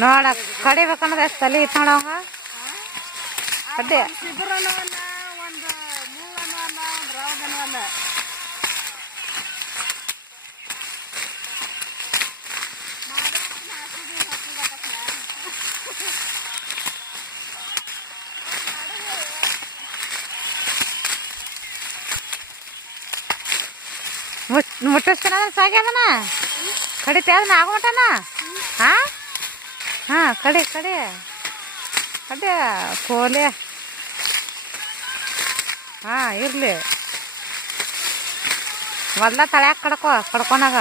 ನೋಡ ಕಡಿಬೇಕನ್ನೋದು ಎಷ್ಟು ತಲೆ ಇತ್ತು ನೋಡವಂಗ ಕಡ್ಡಿ ಮುಟ್ಟಿಸ್ತಾನ ಸಾಗ್ಯದನ ಕಡಿತೆ ಅದನ್ನ ಆಗಮಟನ ಹಾಂ ಹಾಂ ಕಡಿ ಕಡಿ ಕಡಿ ಕೋಲೆ ಹಾಂ ಇರಲಿ ಮೊದ್ಲ ತಳ್ಯಾಕ ಕಡ್ಕೊನಾಗ